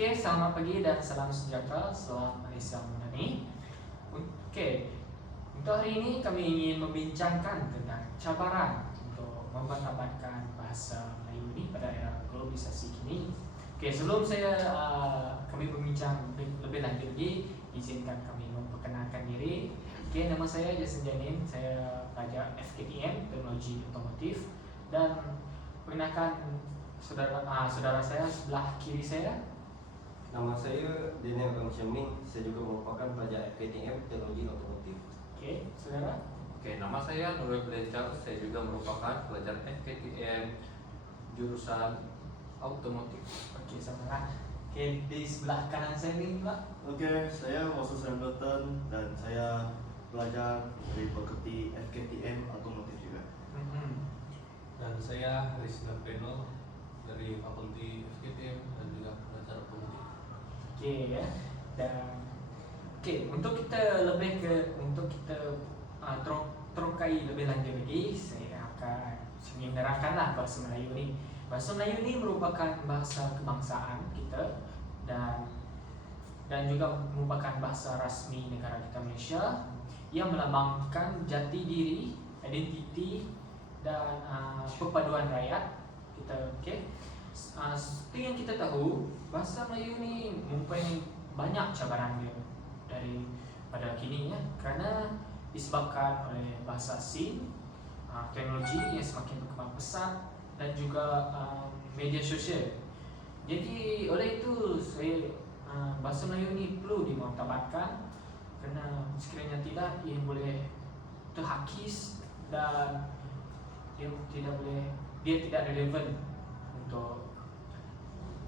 Oke, selamat pagi dan salam sejahtera, salam Malaysia Madani. Oke, untuk hari ini kami ingin membincangkan tentang cabaran untuk mempertahankan bahasa Melayu ini pada era globalisasi kini. Oke, sebelum kami berbincang lebih lanjut lagi, izinkan kami memperkenalkan diri. Oke, nama saya Jason Janin, saya pelajar FKTM Teknologi Otomotif, dan perkenalkan saudara saya sebelah kiri saya. Nama saya Daniel Kamsyaming, saya juga merupakan pelajar FKTM Teknologi Otomotif. Oke, saudara. Oke, nama saya Nurul Belajar, saya juga merupakan pelajar FKTM jurusan Otomotif. Oke, saudara. Oke, di sebelah kanan saya ini pula. Oke, saya Moses Rambutan dan saya pelajar dari fakulti FKTM Otomotif juga. Dan saya Rizna Peno dari fakulti FKTM dan juga pelajar otomotif. Oke ya. Dan untuk kita terokai lebih lanjut lagi, saya akan ingin menerangkanlah bahasa Melayu ini. Bahasa Melayu ini merupakan bahasa kebangsaan kita dan juga merupakan bahasa rasmi negara kita Malaysia yang melambangkan jati diri, identiti dan perpaduan rakyat kita. Seperti yang kita tahu, bahasa Melayu ini mempunyai banyak cabaran dia pada kini ya, kerana disebabkan oleh bahasa asing, teknologi yang semakin berkembang pesat dan juga media sosial. Jadi oleh itu bahasa Melayu ini perlu dimartabatkan, kerana sekiranya tidak, ia boleh terhakis dan dia tidak relevan untuk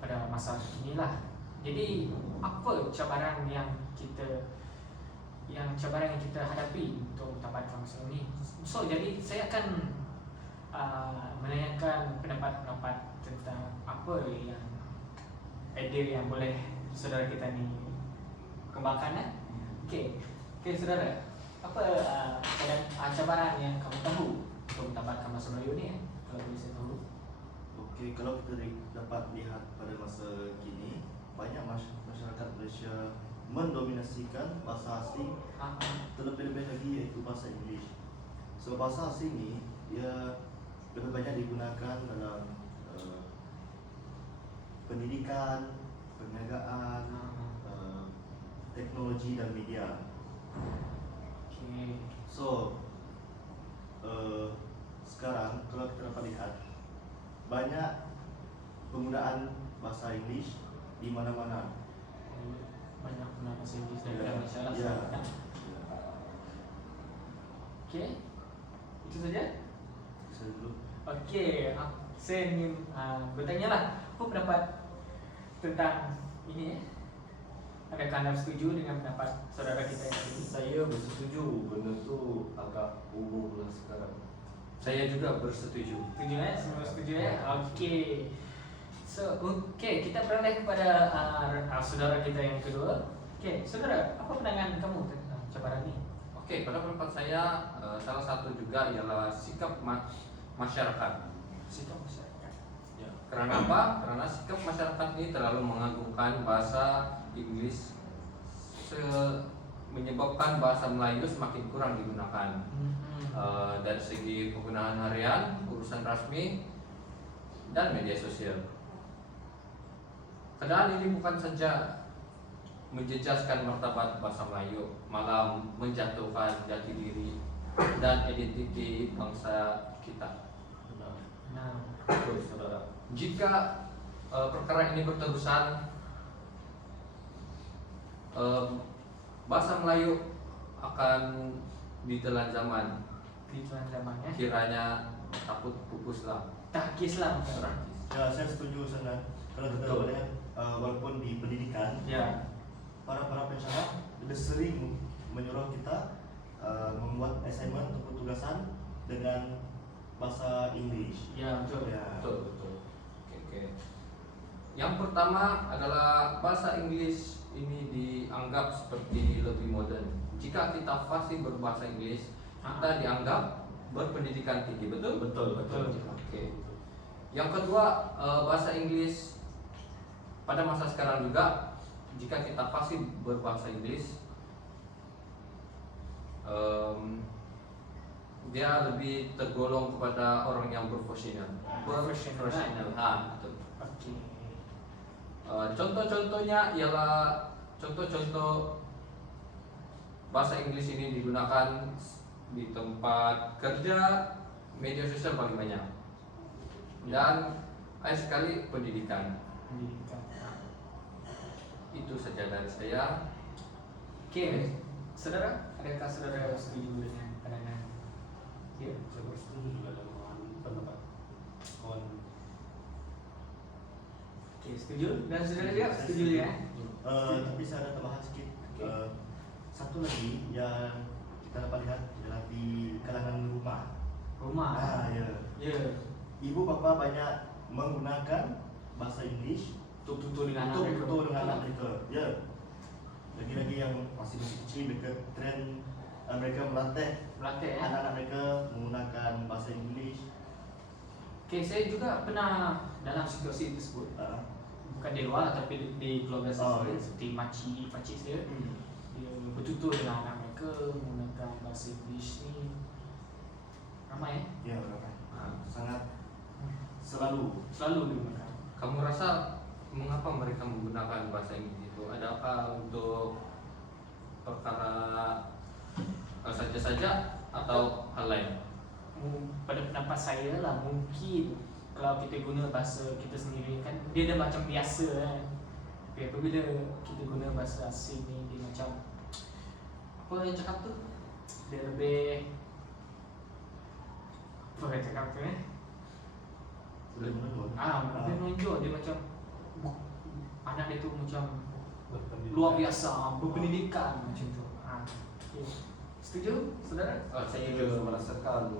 pada masa kini lah. Jadi apa cabaran yang kita hadapi untuk mendapatkan masalah ini? Jadi saya akan menanyakan pendapat tentang apa yang idea yang boleh saudara kita ni kembangkan. Okey, saudara, apa cabaran yang kamu tahu untuk mendapatkan bahasa Melayu ni? Kalau boleh saya tahu. Oke, kalau kita dapat lihat pada masa kini, banyak masyarakat Malaysia mendominasikan bahasa asing, terlebih-lebih lagi iaitu bahasa Inggeris. So bahasa asing ni dia lebih banyak digunakan dalam pendidikan, perniagaan, teknologi dan media. Okey. So sekarang kalau kita dapat lihat, banyak penggunaan bahasa Inggeris di mana-mana. Banyak guna bahasa Inggeris dan Ya, Malaysia lah. ya. Okey, itu saja. Saya dulu. Okey, saya ingin bertanya lah, apa pendapat tentang ini? Adakah anda setuju dengan pendapat saudara kita yang ini? Saya bersetuju, benda tu agak umum lah sekarang. Saya juga bersetuju. Setuju ya? Semua setuju ya? Okey. So, kita beralih kepada saudara kita yang kedua. Okey, saudara, apa pandangan kamu tentang cabaran ini? Oke, pada pendapat saya salah satu juga ialah sikap masyarakat. Sikap masyarakat. Ya, karena apa? Karena sikap masyarakat ini terlalu mengagungkan bahasa Inggris, menyebabkan bahasa Melayu semakin kurang digunakan. Dari segi penggunaan harian, urusan rasmi, dan media sosial. Padahal ini bukan saja menjejaskan martabat bahasa Melayu, malah menjatuhkan jati diri dan identiti bangsa kita. Nah, Betul, saudara. Jika perkara ini berterusan, bahasa Melayu akan ditelan zaman. ditelan zamannya. Kiranya takut pupuslah. Takis lah. Ya, saya setuju sangat. Kalau kita dapat lihat, walaupun di pendidikan, Ya. para pensyarah lebih sering menyuruh kita membuat assignment atau tugasan dengan bahasa Inggeris. Ya, betul. Ya. Betul. Oke. Yang pertama adalah bahasa Inggris ini dianggap seperti lebih modern. Jika kita fasih berbahasa Inggris, kita dianggap berpendidikan tinggi, betul? Betul. Oke. Yang kedua, bahasa Inggris pada masa sekarang juga jika kita fasih berbahasa Inggris, dia lebih tergolong kepada orang yang profesional. Betul. Oke. Contoh-contohnya ialah contoh-contoh bahasa Inggris ini digunakan di tempat kerja, media sosial paling banyak, dan sekali pendidikan. Itu saja dari saya. Oke, saudara, adakah saudara setuju dengan pandangan? Ya. Saya bersetuju juga dengan pendapat kawan. Oke, setuju? Dan saudara juga setuju ya? Tapi saya ada tambahan sedikit. Oke. Satu lagi yang kita dapat lihat adalah di kalangan rumah. Rumah. Ya. Ya. Ibu bapa banyak menggunakan bahasa Inggris Tutur dengan untuk anak mereka. tutur dengan anak mereka. Ya. Lagi-lagi yang masih kecil, mereka trend mereka Melatih ya. anak-anak mereka menggunakan bahasa Inggris. Oke, saya juga pernah dalam situasi tersebut. Bukan di luar tapi di keluarga saya sendiri, iya. seperti pakcik saya. Dia bertutur dengan anak mereka menggunakan bahasa Inggris ni. Ramai ya? Ya, ramai. Sangat selalu. Selalu digunakan. Kamu rasa mengapa mereka menggunakan bahasa Inggris itu? Adakah untuk perkara saja atau hal lain? Pada pendapat saya lah, mungkin kalau kita guna bahasa kita sendiri kan dia dah macam biasa kan. Tapi apabila kita guna bahasa asing ni, dia macam apa yang cakap tu, dia lebih apa yang cakap tu Boleh menurut. lebih menonjol. Dia macam anak dia tu macam Berpendidikan. luar biasa, berpendidikan macam tu. Okay. Setuju, saudara? Saya juga merasakan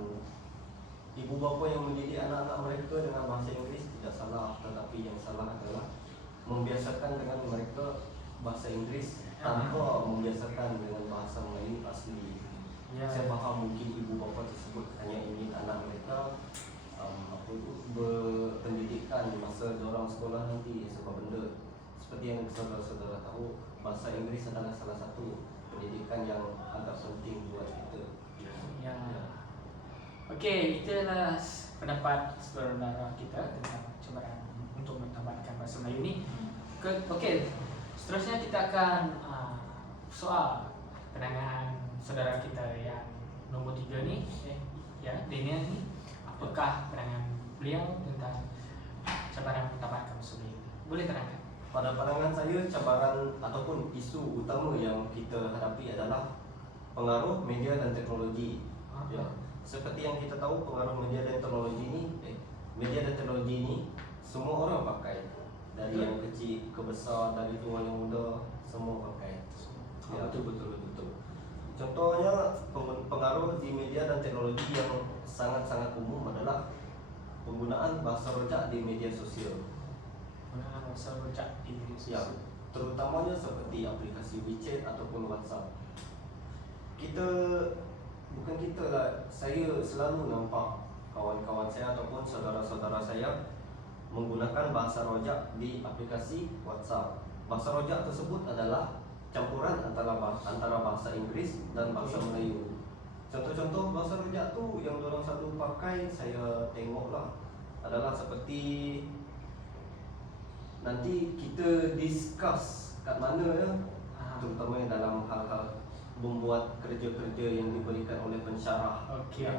ibu bapa yang mendidik anak-anak mereka dengan bahasa Inggris tidak salah, tetapi yang salah adalah membiasakan dengan mereka bahasa Inggris tanpa membiasakan dengan bahasa Melayu asli. Ya. Saya faham mungkin ibu bapa tersebut hanya ingin anak mereka berpendidikan masa diorang sekolah nanti, sebab benda seperti yang saudara-saudara tahu, bahasa Inggris adalah salah satu pendidikan yang agak penting buat kita. Ya. Okey, itulah pendapat saudara kita tentang cabaran untuk mentambahkan bahasa Melayu ni. Okey, seterusnya kita akan soal pandangan saudara kita yang nombor 3 ni, ya, Daniel ni. Apakah pandangan beliau tentang cabaran mentambahkan bahasa Melayu? Boleh terangkan? Pada pandangan saya, cabaran ataupun isu utama yang kita hadapi adalah pengaruh media dan teknologi. Ya, seperti yang kita tahu, pengaruh media dan teknologi ni semua orang pakai, dari yang kecil ke besar, dari tua yang muda, semua pakai. Ya, betul. Contohnya pengaruh di media dan teknologi yang sangat-sangat umum adalah penggunaan bahasa rojak di media sosial. Penggunaan bahasa rojak di media Ya, sosial. terutamanya seperti aplikasi WeChat ataupun WhatsApp. Saya selalu nampak kawan-kawan saya ataupun saudara-saudara saya menggunakan bahasa rojak di aplikasi WhatsApp. Bahasa rojak tersebut adalah campuran antara bahasa Inggris dan bahasa Melayu. Contoh-contoh bahasa rojak tu yang orang selalu pakai, saya tengoklah, adalah seperti nanti kita discuss kat mana ya, terutama dalam hal-hal membuat kerja-kerja yang diberikan oleh pensyarah. Okey.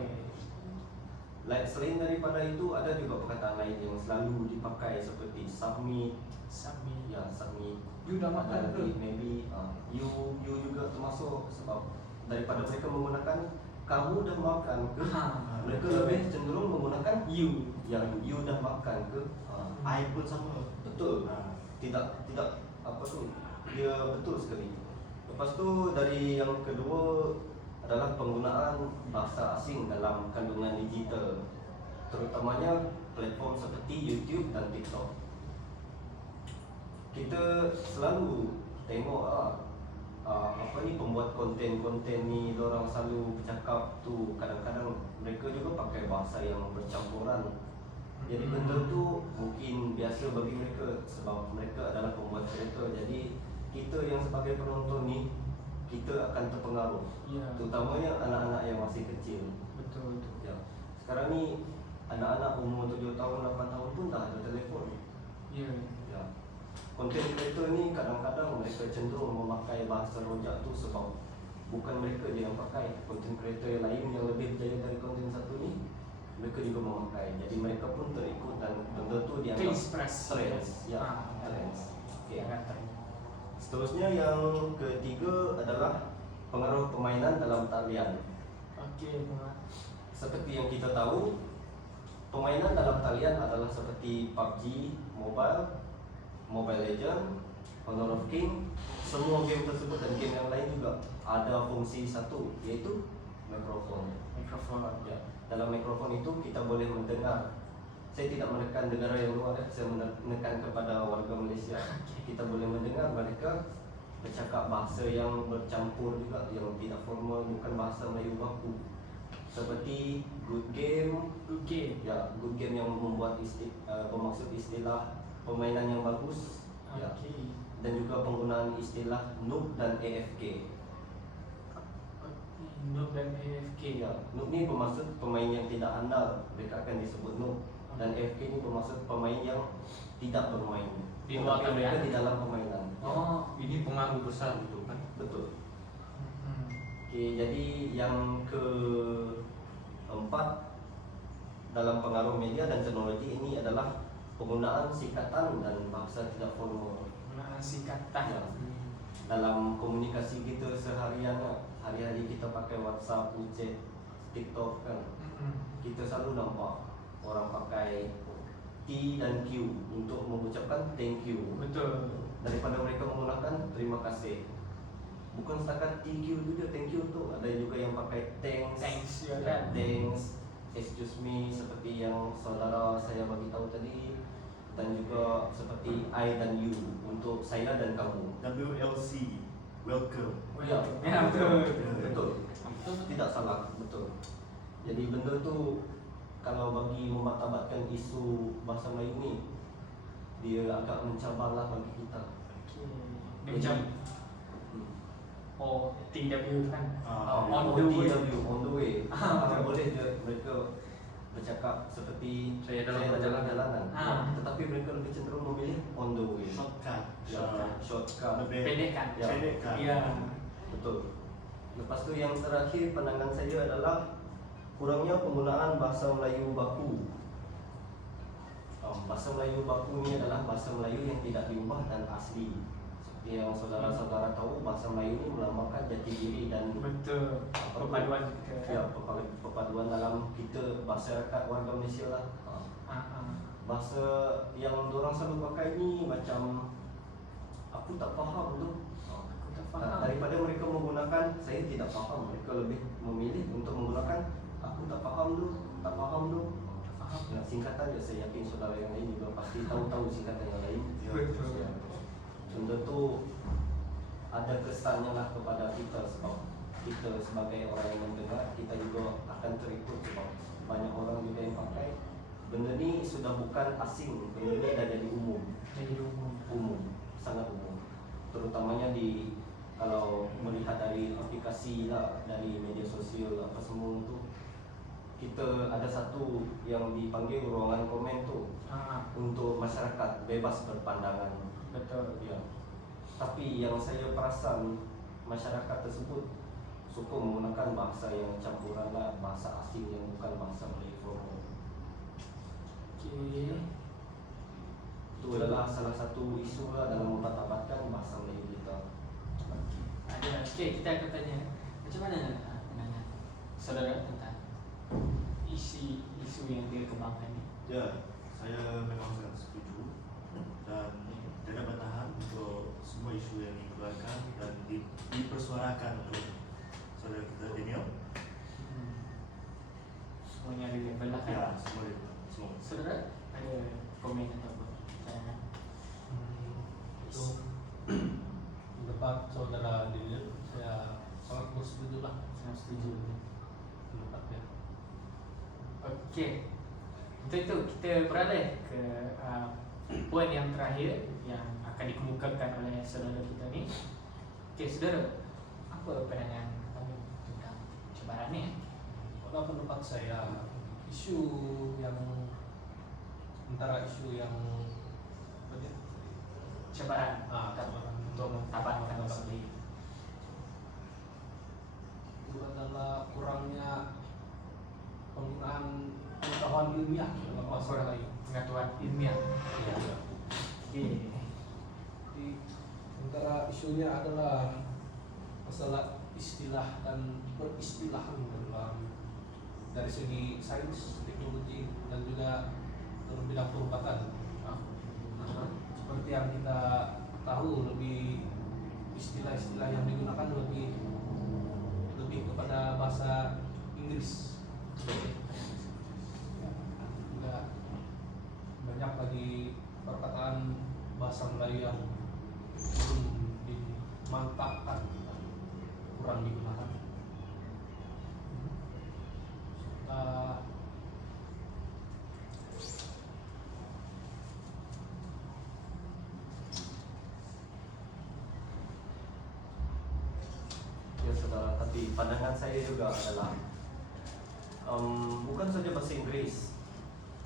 Like, selain daripada itu, ada juga perkataan lain yang selalu dipakai seperti submit. Ya, submit. You dah makan ke? Maybe you juga termasuk, sebab daripada mereka menggunakan kamu dah makan ke, mereka lebih cenderung menggunakan You. yang you dah makan ke. I pun sama. Betul. Tidak apa tu, dia betul sekali. Lepas tu, dari yang kedua adalah penggunaan bahasa asing dalam kandungan digital, terutamanya platform seperti YouTube dan TikTok. Kita selalu tengok pembuat konten-konten ni, diorang selalu bercakap tu, kadang-kadang mereka juga pakai bahasa yang bercampuran Jadi benda tu mungkin biasa bagi mereka sebab mereka adalah pembuat kereta. Jadi kita yang sebagai penonton ni, kita akan terpengaruh. Ya. Terutamanya anak-anak yang masih kecil. Betul. Ya. Sekarang ni anak-anak umur 7 tahun, 8 tahun pun dah ada telefon. Ya. Ya. Konten creator ni kadang-kadang mereka cenderung memakai bahasa rojak tu sebab bukan mereka je yang pakai. Konten creator yang lain yang lebih berjaya dari konten satu ni, mereka juga memakai. Jadi mereka pun terikut dan benda tu dianggap Terinspirasi. trends. Ya, Ah, trends. Okey. Sangat trend. Seterusnya yang ketiga adalah pengaruh permainan dalam talian. Okey, Muhammad. Seperti yang kita tahu, permainan dalam talian adalah seperti PUBG Mobile, Mobile Legend, Honor of King. Semua game tersebut dan game yang lain juga ada fungsi satu, iaitu mikrofon. Mikrofon. Ya, dalam mikrofon itu kita boleh mendengar. Saya tidak menekan negara yang luar, saya menekan kepada warga Malaysia. Kita boleh mendengar mereka bercakap bahasa yang bercampur juga, yang tidak formal, bukan bahasa Melayu baku. Seperti good game, ya, good game yang membuat bermaksud istilah permainan yang bagus, ya, Okey. dan juga penggunaan istilah noob dan AFK. Noob dan AFK. Ya, noob ni bermaksud pemain yang tidak andal, mereka akan disebut noob. Dan AFK ni bermaksud pemain yang tidak bermain, Di luar tapi mereka talian. di dalam permainan. Oh, ini pengaruh besar gitu kan? Betul. Hmm. Okey, jadi yang keempat dalam pengaruh media dan teknologi ini adalah penggunaan singkatan dan bahasa tidak formal. Penggunaan singkatan. Ya. Dalam komunikasi kita seharian, hari-hari kita pakai WhatsApp, WeChat, TikTok kan, kita selalu nampak orang pakai T dan Q untuk mengucapkan thank you. Betul. Daripada mereka menggunakan terima kasih. Bukan setakat T, Q juga, thank you tu. Ada juga yang pakai thanks. Thanks, ya kan? Thanks, excuse me, seperti yang saudara saya bagi tahu tadi. Dan juga seperti I dan you, untuk saya dan kamu. WLC, welcome. Ya, Ya, betul. Betul. Tidak salah, betul. Jadi benda tu kalau bagi memartabatkan isu bahasa Melayu ni, dia agak mencabarlah bagi kita. Okey. Dia macam OTW kan? On the way. On the way. Betul. Boleh je mereka bercakap seperti Saya dalam perjalanan. Ah. Tetapi mereka lebih cenderung memilih on the way. Shortcut. Ya, shortcut. Lebih Pendekkan. Ya. pendekkan. Ya. Betul. Lepas tu yang terakhir pandangan saya adalah kurangnya penggunaan bahasa Melayu baku. Bahasa Melayu baku ni adalah bahasa Melayu yang tidak diubah dan asli. Seperti yang saudara-saudara tahu, bahasa Melayu ni melambangkan jati diri dan Betul. Perpaduan kita. ya, perpaduan dalam kita masyarakat warga Malaysia lah. Bahasa yang orang selalu pakai ni macam aku tak faham tu. Aku tak faham. Daripada mereka menggunakan saya tidak faham, mereka lebih memilih untuk menggunakan aku tak faham tu, tak faham tu. Faham. Ya, singkatan je, saya yakin saudara yang lain juga pasti tahu singkatan yang lain. Betul. Ya. Benda tu ada kesannya lah kepada kita sebab kita sebagai orang yang mendengar, kita juga akan terikut sebab banyak orang juga yang pakai. Benda ni sudah bukan asing, benda ni dah jadi umum. Jadi Umum, sangat umum. Terutamanya di kalau melihat dari aplikasi lah, dari media sosial apa semua tu, kita ada satu yang dipanggil ruangan komen tu untuk masyarakat bebas berpandangan. Betul. Ya. Tapi yang saya perasan masyarakat tersebut suka menggunakan bahasa yang campuran lah, bahasa asing yang bukan bahasa Melayu formal. Okey. Itu adalah salah satu isu lah dalam mempertabatkan bahasa Melayu kita. Ada. Okey, kita akan tanya macam mana pandangan saudara tentang isu yang dikembangkan ni. Ya, saya memang sangat setuju dan tidak bertahan untuk semua isu yang dikeluarkan dan dipersuarakan oleh saudara kita Daniel. Semuanya relevan lah kan? Ya, semua itu. Semua. Saudara ada komen ataupun pandangan? Itu pendapat saudara Daniel, saya sangat bersetuju lah Sangat setuju. pendapatnya. Okey. Untuk itu kita beralih ke poin yang terakhir yang akan dikemukakan oleh saudara kita ni. Okey, saudara, apa pandangan kamu tentang cabaran ni? Kalau pendapat saya, isu yang antara isu yang apa dia? Cabaran Cabaran untuk mentabatkan sendiri. itu adalah kurangnya penggunaan pengetahuan ilmiah dalam bahasa lain. Pengetahuan ilmiah. Ya. Okey. Jadi antara isunya adalah masalah istilah dan peristilahan dari segi sains, teknologi dan juga dalam bidang perubatan. Seperti yang kita tahu, lebih istilah-istilah yang digunakan lebih kepada bahasa Inggris. Ya, juga banyak lagi perkataan bahasa Melayu yang belum dimantapkan, kurang digunakan. Ya saudara, tapi pandangan saya juga adalah bukan saja bahasa Inggris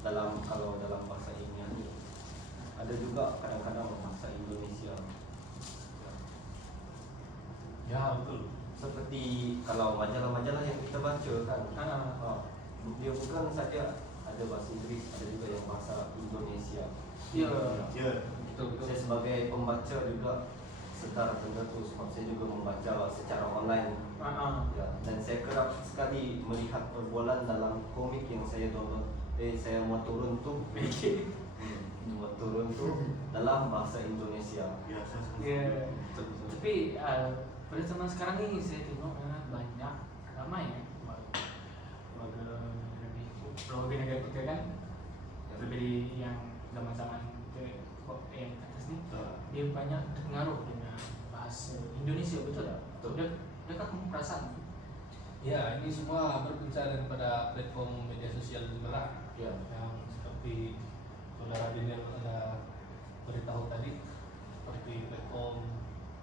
kalau dalam bahasa ilmiah ni, ada juga kadang-kadang bahasa Indonesia. Ya, betul. Seperti kalau majalah-majalah yang kita baca kan, dia bukan saja ada bahasa Inggris, ada juga yang bahasa Indonesia. Ya. Ya. Betul-betul. Saya sebagai pembaca juga secara tertentu sebab saya juga membaca secara online. Ya, dan saya kerap sekali melihat perbualan dalam komik yang saya download. Saya mau turun tu, mau turun tu dalam bahasa Indonesia. Ya, saya Ya. Betul-betul. Tapi pada zaman sekarang ni saya tengok banyak ramai warga negara kita kan, lebih yang zaman-zaman kita yang atas ni, dia banyak terpengaruh dengan bahasa Indonesia, betul tak? Betul. Adakah kamu perasan? Ya, ini semua berbicara daripada platform media sosial juga Ya. yang seperti saudara Daniel ada beritahu tadi, seperti platform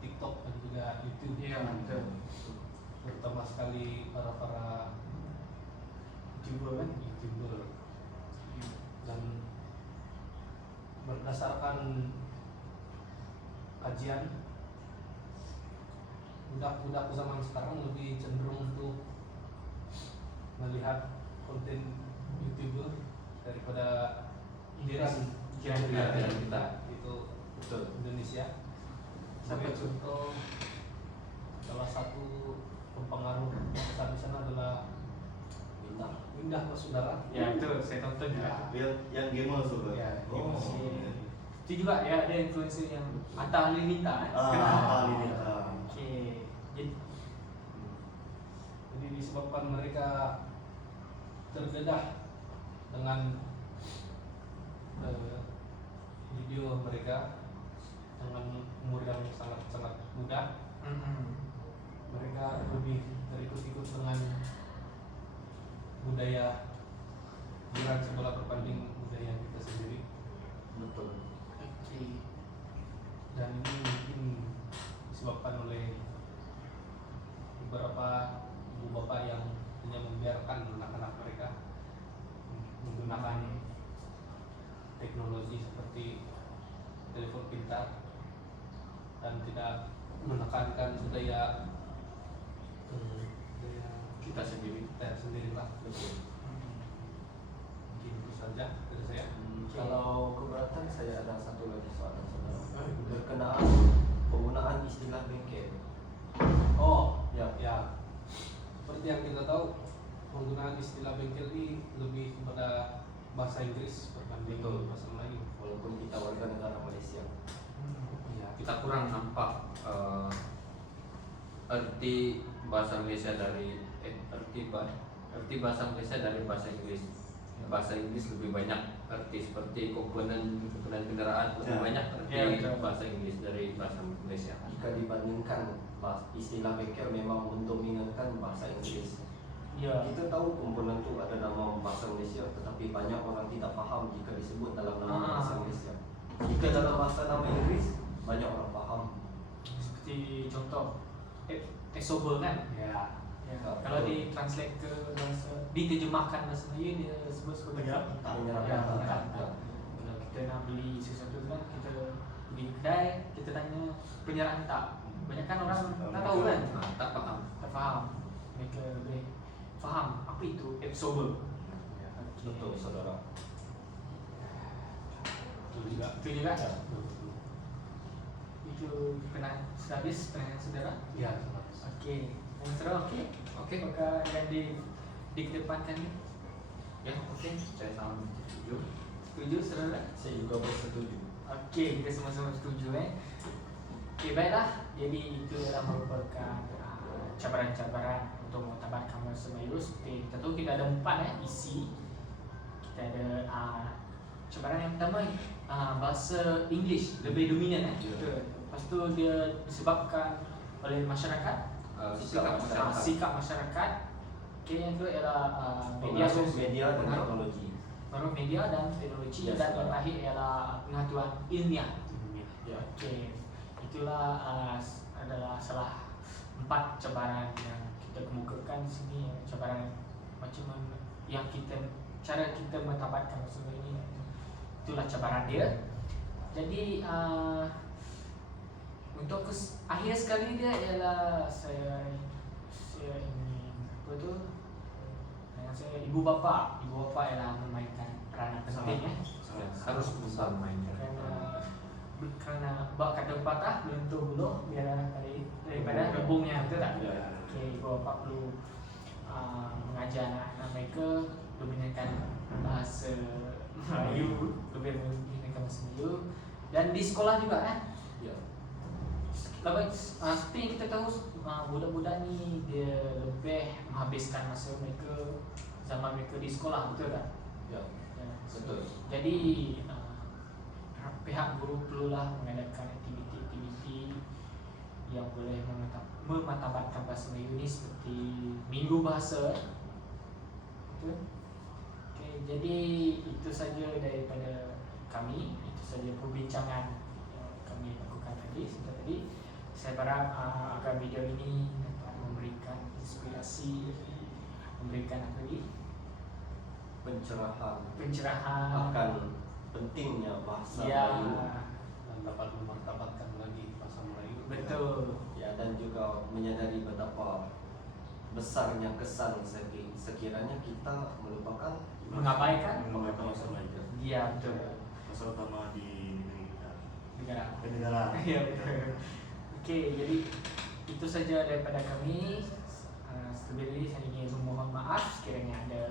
TikTok dan juga YouTube. Ya, betul. Terutama sekali para YouTuber kan? YouTuber. Dan berdasarkan kajian, budak-budak zaman sekarang lebih cenderung untuk melihat konten YouTuber daripada Pikiran kita itu Betul. Indonesia. Sampai Sebagai contoh, salah satu pempengaruh besar di sana adalah Bintang. Indah Mas Saudara. Ya, betul. Saya tonton juga. yang gamer tu kan? Ya, Oh. Itu juga ya, ada influencer yang Atta Halilintar. Halilintar. Okey. Jadi disebabkan mereka terdedah dengan video mereka dengan umur yang sangat muda, mereka lebih terikut-ikut dengan budaya bukan sebelah berbanding budaya kita sendiri. Betul. Okey. Dan ini mungkin disebabkan oleh beberapa ibu bapak yang hanya membiarkan anak-anak mereka menggunakan teknologi seperti telepon pintar dan tidak menekankan budaya Kita sendiri. kita sendirilah. Betul. Mungkin itu saja dari saya. Kalau keberatan saya ada satu lagi soalan saudara. Betul. Berkenaan penggunaan istilah bengkel. Oh, Ya. ya. Seperti yang kita tahu, penggunaan istilah bengkel ini lebih kepada bahasa Inggris berbanding Betul. bahasa Melayu. Walaupun kita warga negara Malaysia. Ya. Kita kurang nampak arti bahasa Malaysia dari arti bahasa Malaysia dari bahasa Inggris. Bahasa Inggris lebih banyak arti seperti komponen kendaraan, lebih Ya. banyak arti Ya, betul. bahasa Inggris dari bahasa Malaysia. Jika dibandingkan istilah bengkel memang mendominankan bahasa Inggris. Ya. Kita tahu komponen itu ada nama bahasa Malaysia, tetapi banyak orang tidak faham jika disebut dalam nama bahasa Malaysia. Jika dalam bahasa nama Inggeris, banyak orang faham. Seperti contoh Exober kan. Ya. Ya. Ah, Kalau betul. ditranslate ke bahasa, diterjemahkan bahasa Melayu dia sebut sebagai Penyerap Penyerap Ya, data. kan. Ya. Kalau kita nak beli sesuatu kan, kita pergi kedai, kita tanya penyerahan tak. Banyak kan orang tak tahu kan, Tak paham. tak faham. Mereka boleh faham apa itu absorber. Ya. Betul, saudara. Betul juga. Itu juga. Ya, betul. Itu pernah sudah habis penanyaan saudara. Ya, Okey, yang saudara okey? Okey. Apakah yang dikedepankan ni? Ya, oke. Saya sangat setuju. Setuju saudara? Saya juga bersetuju. Okey, kita semua-sama setuju Okey, baiklah. Jadi itu adalah merupakan cabaran-cabaran untuk mengutabarkan bahasa Melayu. Seperti kita tahu kita ada 4 isi. Kita ada cabaran yang pertama bahasa English lebih dominan Betul. Lepas tu dia disebabkan oleh masyarakat, sikap masyarakat. Okey, yang kedua ialah Pengaruh media dan teknologi. pengaruh media dan teknologi Yes, dan yang Pak. terakhir ialah pengetahuan ilmiah. Ya. Okey, itulah adalah salah 4 cabaran yang kita kemukakan di sini. Cabaran macam mana yang cara kita mentabatkan bahasa ini, itulah cabaran dia. Jadi untuk akhir sekali dia ialah saya ingin apa tu, yang saya ibu bapa ialah memainkan peranan penting Harus bisa mainkan. kerana bak kata patah belum tu buluh biar daripada rebungnya, betul tak? Ya. Okey, ibu bapa perlu mengajar anak-anak mereka dominankan bahasa Melayu, lebih dominankan bahasa Melayu, dan di sekolah juga kan. Ya. Seperti yang kita tahu, budak-budak ni dia lebih menghabiskan masa mereka, zaman mereka di sekolah, betul tak? Ya. Ya, Betul. Jadi pihak guru perlulah mengadakan aktiviti-aktiviti yang boleh mematabatkan bahasa Melayu ni, seperti minggu bahasa. Betul? Okey, jadi itu saja daripada kami. Itu saja perbincangan yang kami lakukan sebentar tadi. Saya harap agar video ini dapat memberikan inspirasi, memberikan apa lagi? Pencerahan Akan pentingnya bahasa ya, Melayu. Dan dapat memartabatkan lagi bahasa Melayu. betul. Ya, dan juga menyadari betapa besarnya kesan sekiranya kita melupakan Mengabaikan bahasa Melayu. dia, betul. Bahasa utama di negeri kita. Negara. Negara. Ya, betul. Okey, jadi itu saja daripada kami. Sebelum ini saya ingin memohon maaf sekiranya ada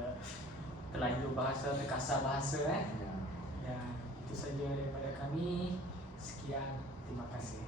terlanjur bahasa, terkasar bahasa Dan itu saja daripada kami. Sekian, terima kasih.